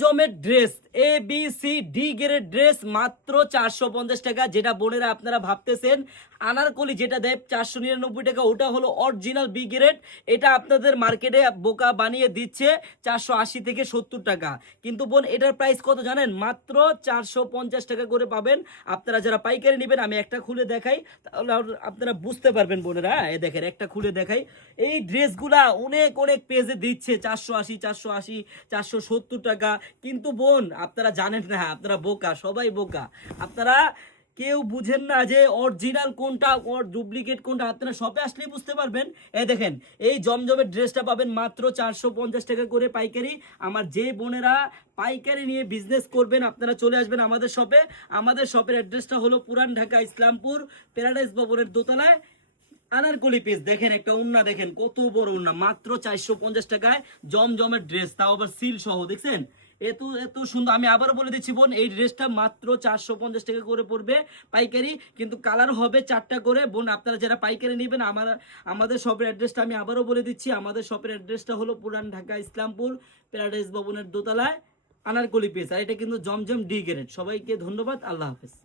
জমের dress A B C D grade dress মাত্র 450 টাকা। যেটা বোনেরা আপনারা ভাবতেছেন আনারকলি যেটা দেয় 499 টাকা, ওটা হলো অরিজিনাল বি গ্রেড। এটা আপনাদের মার্কেটে বোকা বানিয়ে দিচ্ছে 480 থেকে 70 টাকা। কিন্তু বোন এটার প্রাইস কত জানেন? মাত্র 450 টাকা করে পাবেন। আপনারা যারা পাইকারি নেবেন, আমি একটা খুলে দেখাই, তাহলে আপনারা বুঝতে পারবেন বোনেরা। এই দেখেন একটা খুলে দেখাই। এই ড্রেসগুলা অনেক অনেক পেজে দিচ্ছে 480, 470 টাকা। কিন্তু বোন আপনারা জানেন না, আপনারা বোকা, সবাই বোকা। আপনারা কেউ বুঝেন না যে অরিজিনাল কোনটা ওর ডুপ্লিকেট কোনটা। আপনারা শপে আসলেই বুঝতে পারবেন। এই দেখেন, এই জমজমের ড্রেসটা পাবেন মাত্র 450 টাকা করে পাইকারি। আমার যে বোনেরা পাইকারি নিয়ে বিজনেস করবেন, আপনারা চলে আসবেন আমাদের শপে। আমাদের শপের অ্যাড্রেসটা হলো পুরান ঢাকা ইসলামপুর প্যারাডাইস ভবনের দোতলায় আনারকলি পিস। দেখেন একটা উন্না, দেখেন কত বড় উন্না, মাত্র 450 টাকায় জমজমের ড্রেস, তাও আবার সিল সহ। দেখছেন এত এত সুন্দর। আমি আবারও বলে দিচ্ছি বোন, এই ড্রেসটা মাত্র 450 টাকা করে পড়বে পাইকারি। কিন্তু কালার হবে 4টা করে। বোন আপনারা যারা পাইকারি নেবেন, আমাদের শপের অ্যাড্রেসটা আমি আবারও বলে দিচ্ছি। আমাদের শপের অ্যাড্রেসটা হলো পুরান ঢাকা ইসলামপুর প্যারাডাইস ভবনের দোতলায় আনারকলি পিস। আর এটা কিন্তু জমজম ডি গ্রেড। সবাইকে ধন্যবাদ, আল্লাহ হাফেজ।